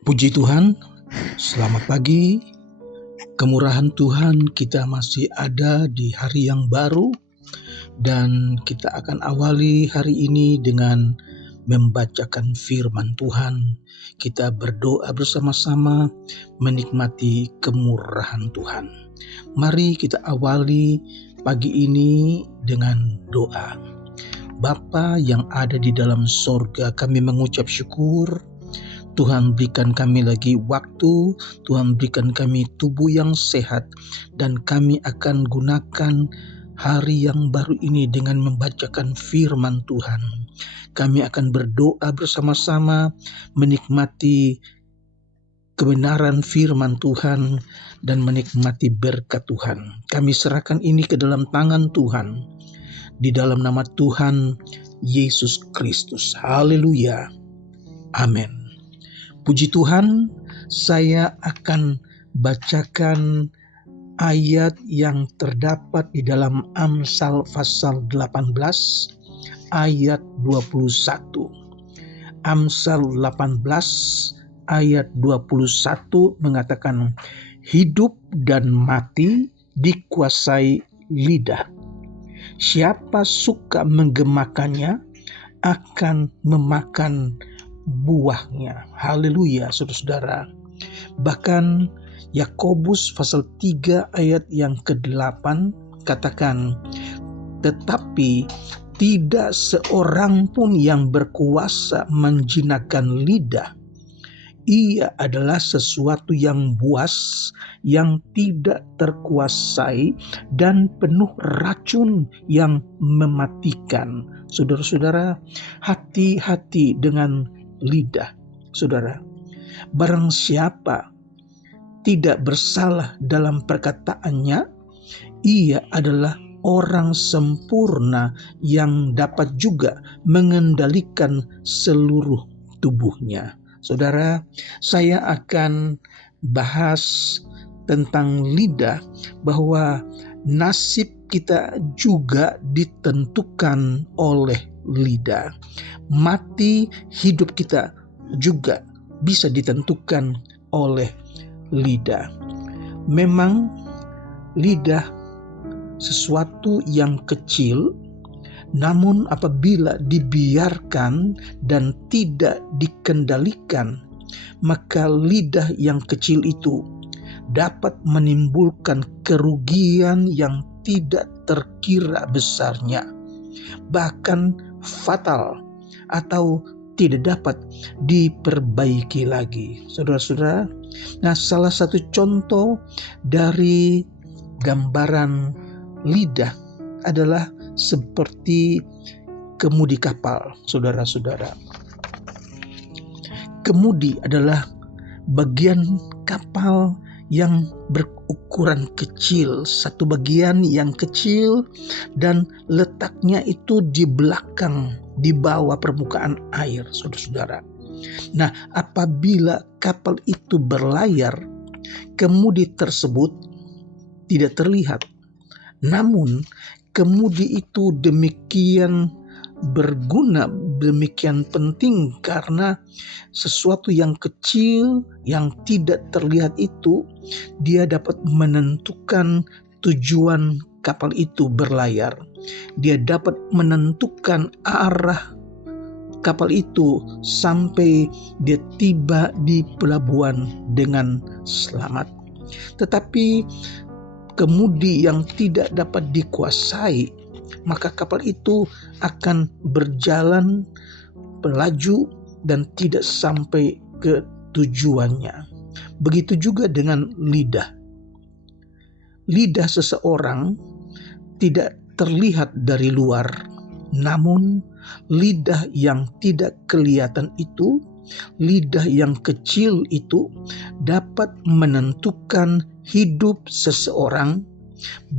Puji Tuhan, selamat pagi. Kemurahan Tuhan, kita masih ada di hari yang baru dan kita akan awali hari ini dengan membacakan firman Tuhan. Kita berdoa bersama-sama menikmati kemurahan Tuhan. Mari kita awali pagi ini dengan doa. Bapa yang ada di dalam sorga, kami mengucap syukur. Tuhan berikan kami lagi waktu, Tuhan berikan kami tubuh yang sehat, dan kami akan gunakan hari yang baru ini dengan membacakan firman Tuhan. Kami akan berdoa bersama-sama menikmati kebenaran firman Tuhan dan menikmati berkat Tuhan. Kami serahkan ini ke dalam tangan Tuhan, di dalam nama Tuhan Yesus Kristus. Haleluya. Amin. Puji Tuhan, saya akan bacakan ayat yang terdapat di dalam Amsal pasal 18 ayat 21. Amsal 18 ayat 21 mengatakan, hidup dan mati dikuasai lidah. Siapa suka menggemakannya akan memakan buahnya. Haleluya, saudara-saudara. Bahkan Yakobus pasal 3 ayat yang ke-8 katakan, tetapi tidak seorang pun yang berkuasa menjinakkan lidah. Ia adalah sesuatu yang buas, yang tidak terkuasai, dan penuh racun yang mematikan. Saudara-saudara, hati-hati dengan lidah. Saudara, barang siapa tidak bersalah dalam perkataannya, ia adalah orang sempurna yang dapat juga mengendalikan seluruh tubuhnya. Saudara, saya akan bahas tentang lidah, bahwa nasib kita juga ditentukan oleh lidah. Mati hidup kita juga bisa ditentukan oleh lidah. Memang lidah sesuatu yang kecil, namun apabila dibiarkan dan tidak dikendalikan, maka lidah yang kecil itu dapat menimbulkan kerugian yang tidak terkira besarnya, bahkan fatal atau tidak dapat diperbaiki lagi. Saudara-saudara, nah salah satu contoh dari gambaran lidah adalah seperti kemudi kapal, saudara-saudara. Kemudi adalah bagian kapal yang berukuran kecil, satu bagian yang kecil dan letaknya itu di belakang, di bawah permukaan air, saudara-saudara. Nah, apabila kapal itu berlayar, kemudi tersebut tidak terlihat. Namun, kemudi itu demikian berguna, demikian penting, karena sesuatu yang kecil yang tidak terlihat itu, dia dapat menentukan tujuan kapal itu berlayar. Dia dapat menentukan arah kapal itu sampai dia tiba di pelabuhan dengan selamat. Tetapi kemudi yang tidak dapat dikuasai, maka kapal itu akan berjalan melaju dan tidak sampai ke tujuannya. Begitu juga dengan lidah. Lidah seseorang tidak terlihat dari luar, namun lidah yang tidak kelihatan itu, lidah yang kecil itu dapat menentukan hidup seseorang,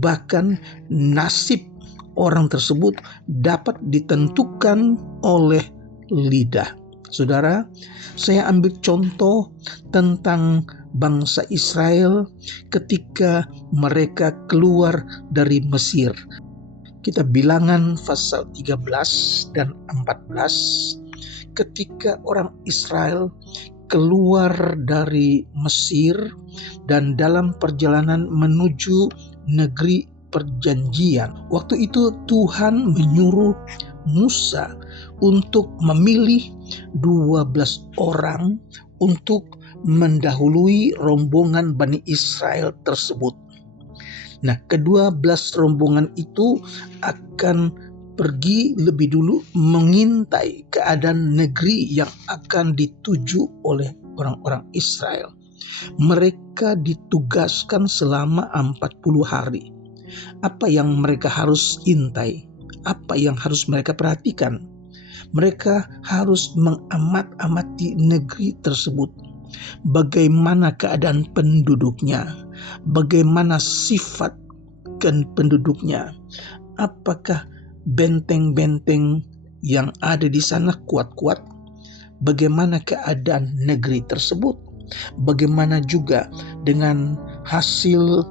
bahkan nasib orang tersebut dapat ditentukan oleh lidah. Saudara, saya ambil contoh tentang bangsa Israel ketika mereka keluar dari Mesir. Kita Bilangan pasal 13 dan 14. Ketika orang Israel keluar dari Mesir dan dalam perjalanan menuju negeri perjanjian. Waktu itu Tuhan menyuruh Musa untuk memilih 12 orang untuk mendahului rombongan Bani Israel tersebut. Nah, ke-12 rombongan itu akan pergi lebih dulu mengintai keadaan negeri yang akan dituju oleh orang-orang Israel. Mereka ditugaskan selama 40 hari. Apa yang mereka harus intai? Apa yang harus mereka perhatikan? Mereka harus mengamat-amati negeri tersebut. Bagaimana keadaan penduduknya? Bagaimana sifat penduduknya? Apakah benteng-benteng yang ada di sana kuat-kuat? Bagaimana keadaan negeri tersebut? Bagaimana juga dengan hasil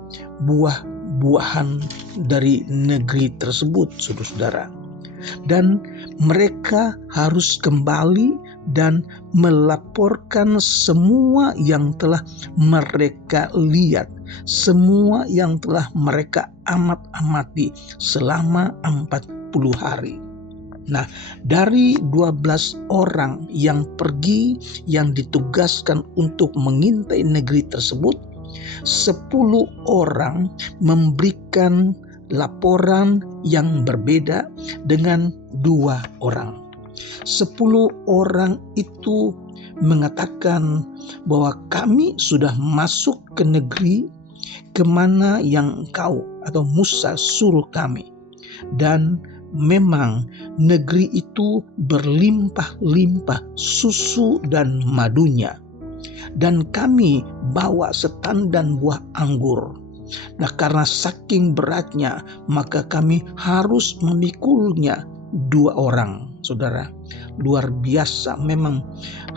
buah-buahan dari negeri tersebut, saudara-saudara. Dan mereka harus kembali dan melaporkan semua yang telah mereka lihat, semua yang telah mereka amati selama 40 hari. Nah, dari 12 orang yang pergi, yang ditugaskan untuk mengintai negeri tersebut, 10 orang memberikan laporan yang berbeda dengan 2 orang. 10 orang itu mengatakan bahwa kami sudah masuk ke negeri kemana yang engkau atau Musa suruh kami. Dan memang negeri itu berlimpah-limpah susu dan madunya. Dan kami bawa setandan buah anggur. Nah, karena saking beratnya, maka kami harus memikulnya 2 orang, saudara. Luar biasa memang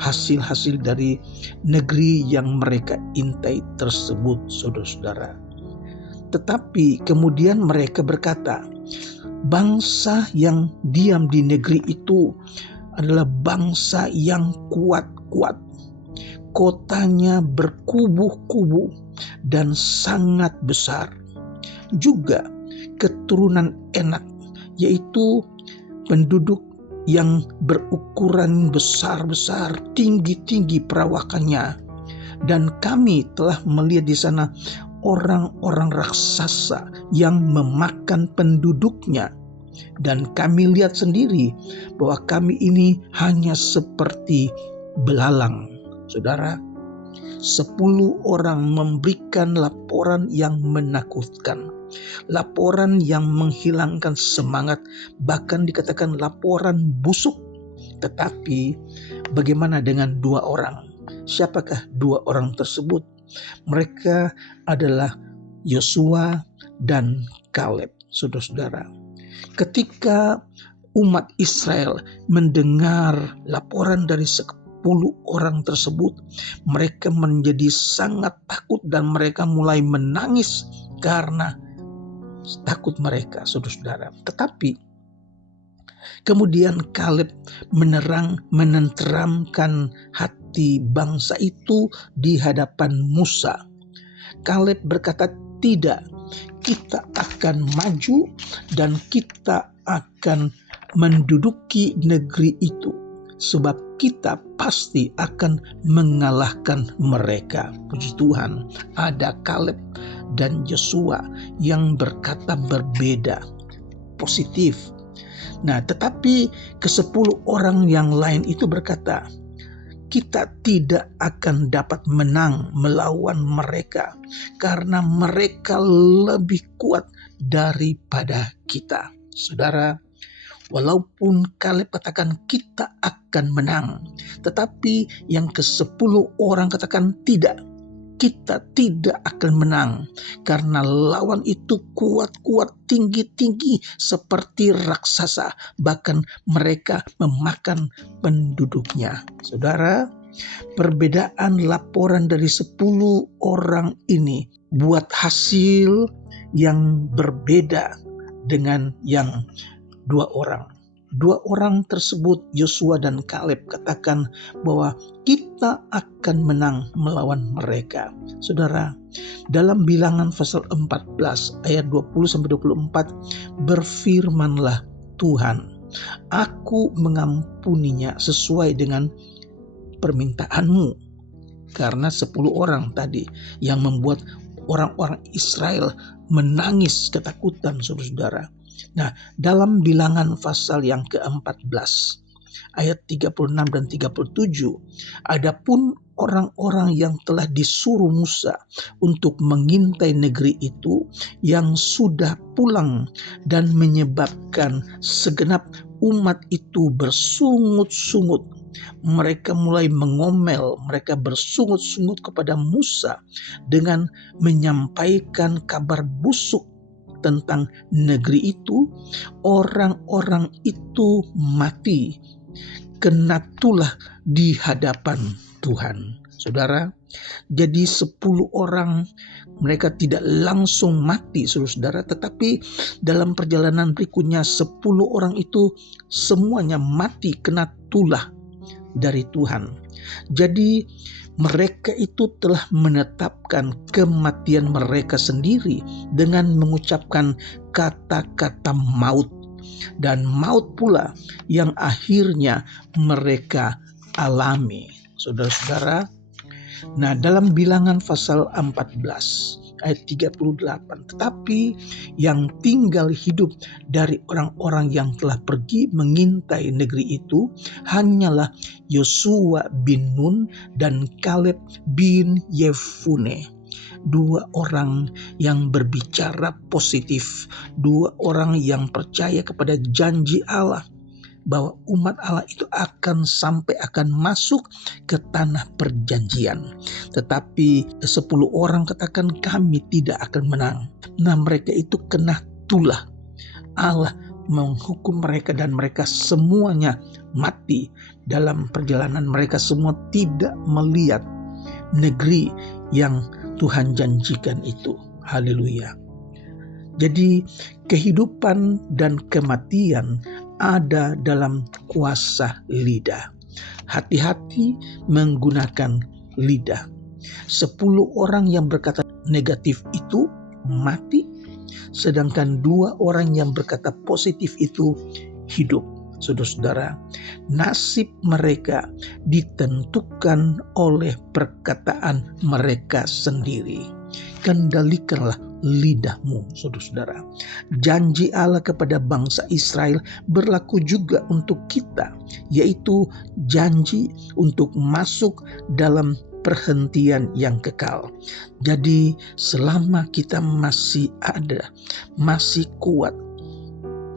hasil-hasil dari negeri yang mereka intai tersebut, saudara-saudara. Tetapi kemudian mereka berkata, bangsa yang diam di negeri itu adalah bangsa yang kuat-kuat. Kotanya berkubu-kubu dan sangat besar. Juga keturunan Enak, yaitu penduduk yang berukuran besar-besar, tinggi-tinggi perawakannya. Dan kami telah melihat di sana orang-orang raksasa yang memakan penduduknya. Dan kami lihat sendiri bahwa kami ini hanya seperti belalang. Saudara, 10 orang memberikan laporan yang menakutkan. Laporan yang menghilangkan semangat, bahkan dikatakan laporan busuk. Tetapi bagaimana dengan 2 orang? Siapakah 2 orang tersebut? Mereka adalah Yosua dan Kaleb, saudara-saudara. Ketika umat Israel mendengar laporan dari 10 orang tersebut, mereka menjadi sangat takut dan mereka mulai menangis karena takut mereka, saudara-saudara. Tetapi kemudian Kaleb menenteramkan hati bangsa itu di hadapan Musa. Kaleb berkata, tidak, kita akan maju dan kita akan menduduki negeri itu, sebab kita pasti akan mengalahkan mereka. Puji Tuhan, ada Kaleb dan Yosua yang berkata berbeda, positif. Nah, tetapi ke-10 orang yang lain itu berkata, kita tidak akan dapat menang melawan mereka karena mereka lebih kuat daripada kita. Saudara, walaupun Kaleb katakan kita akan menang, tetapi yang ke-10 orang katakan tidak, kita tidak akan menang karena lawan itu kuat-kuat, tinggi-tinggi seperti raksasa, bahkan mereka memakan penduduknya. Saudara, perbedaan laporan dari 10 orang ini buat hasil yang berbeda dengan yang 2 orang. dua orang tersebut, Yosua dan Kaleb, katakan bahwa kita akan menang melawan mereka. Saudara, dalam Bilangan pasal 14 ayat 20-24 berfirmanlah Tuhan, aku mengampuninya sesuai dengan permintaanmu. Karena 10 orang tadi yang membuat orang-orang Israel menangis ketakutan, saudara. Nah, dalam Bilangan pasal yang ke-14 ayat 36 dan 37, adapun orang-orang yang telah disuruh Musa untuk mengintai negeri itu yang sudah pulang dan menyebabkan segenap umat itu bersungut-sungut. Mereka mulai mengomel, mereka bersungut-sungut kepada Musa dengan menyampaikan kabar busuk tentang negeri itu. Orang-orang itu mati, kena tulah di hadapan Tuhan. Saudara, jadi 10 orang mereka tidak langsung mati, saudara, tetapi dalam perjalanan berikutnya 10 orang itu semuanya mati kena tulah dari Tuhan. Jadi mereka itu telah menetapkan kematian mereka sendiri dengan mengucapkan kata-kata maut, dan maut pula yang akhirnya mereka alami, saudara-saudara. Nah, dalam Bilangan pasal 14 ayat 38, tetapi yang tinggal hidup dari orang-orang yang telah pergi mengintai negeri itu hanyalah Yosua bin Nun dan Kaleb bin Yefune. 2 orang yang berbicara positif, 2 orang yang percaya kepada janji Allah bahwa umat Allah itu akan masuk ke tanah perjanjian. Tetapi 10 orang katakan kami tidak akan menang. Nah, mereka itu kena tulah. Allah menghukum mereka dan mereka semuanya mati dalam perjalanan. Mereka semua tidak melihat negeri yang Tuhan janjikan itu. Haleluya. Jadi kehidupan dan kematian ada dalam kuasa lidah. Hati-hati menggunakan lidah. 10 orang yang berkata negatif itu mati, sedangkan 2 orang yang berkata positif itu hidup. Saudara-saudara, nasib mereka ditentukan oleh perkataan mereka sendiri. Kendalikanlah lidahmu, saudara-saudara. Janji Allah kepada bangsa Israel berlaku juga untuk kita, yaitu janji untuk masuk dalam perhentian yang kekal. Jadi selama kita masih ada, masih kuat,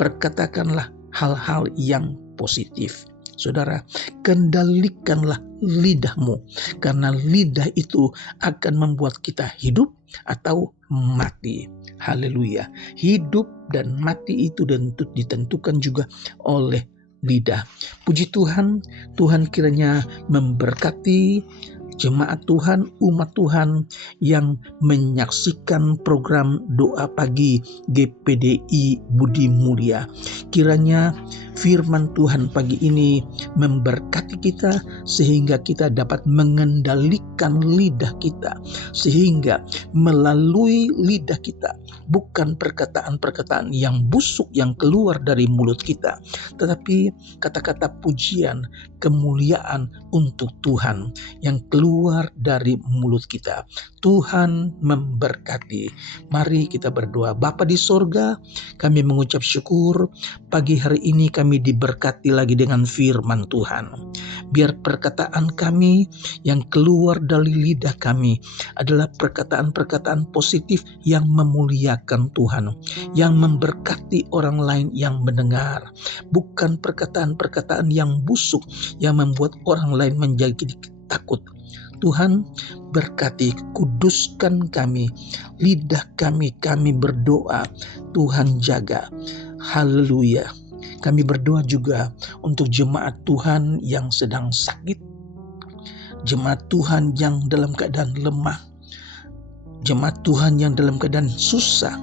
perkatakanlah hal-hal yang positif. Saudara, kendalikanlah lidahmu, karena lidah itu akan membuat kita hidup atau mati. Haleluya. Hidup dan mati itu ditentukan juga oleh lidah. Puji Tuhan, Tuhan kiranya memberkati jemaat Tuhan, umat Tuhan yang menyaksikan program Doa Pagi GPDI Budi Mulia. Kiranya firman Tuhan pagi ini memberkati kita sehingga kita dapat mengendalikan lidah kita, sehingga melalui lidah kita bukan perkataan-perkataan yang busuk yang keluar dari mulut kita, tetapi kata-kata pujian, kemuliaan untuk Tuhan yang keluar dari mulut kita. Tuhan memberkati. Mari kita berdoa. Bapa di sorga, kami mengucap syukur pagi hari ini kami diberkati lagi dengan firman Tuhan. Biar perkataan kami yang keluar dari lidah kami adalah perkataan-perkataan positif yang memuliakan Tuhan, yang memberkati orang lain yang mendengar. Bukan perkataan-perkataan yang busuk yang membuat orang lain menjadi takut. Tuhan berkati, kuduskan kami, lidah kami berdoa, Tuhan jaga. Haleluya. Kami berdoa juga untuk jemaat Tuhan yang sedang sakit, jemaat Tuhan yang dalam keadaan lemah, jemaat Tuhan yang dalam keadaan susah.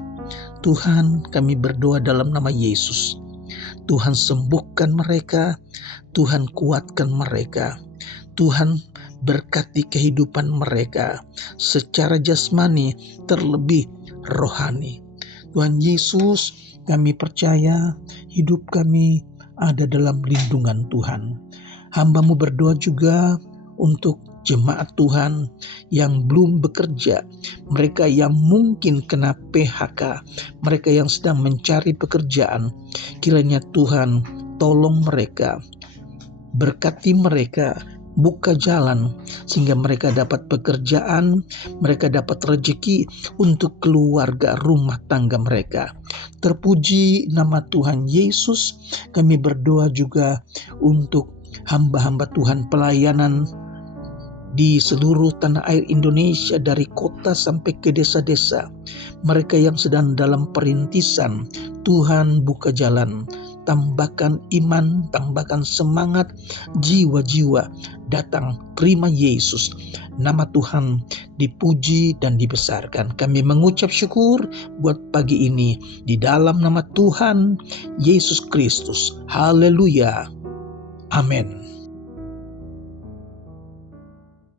Tuhan, kami berdoa dalam nama Yesus. Tuhan sembuhkan mereka, Tuhan kuatkan mereka, Tuhan berkati kehidupan mereka secara jasmani terlebih rohani. Tuhan Yesus, kami percaya hidup kami ada dalam lindungan Tuhan. Hamba-Mu berdoa juga untuk jemaat Tuhan yang belum bekerja, mereka yang mungkin kena PHK, mereka yang sedang mencari pekerjaan. Kiranya Tuhan tolong mereka, berkati mereka, buka jalan sehingga mereka dapat pekerjaan, mereka dapat rezeki untuk keluarga rumah tangga mereka. Terpuji nama Tuhan Yesus. Kami berdoa juga untuk hamba-hamba Tuhan pelayanan di seluruh tanah air Indonesia, dari kota sampai ke desa-desa. Mereka yang sedang dalam perintisan, Tuhan buka jalan, tambahkan iman, tambahkan semangat, jiwa-jiwa datang terima Yesus. Nama Tuhan dipuji dan dibesarkan. Kami mengucap syukur buat pagi ini di dalam nama Tuhan Yesus Kristus. Haleluya. Amin.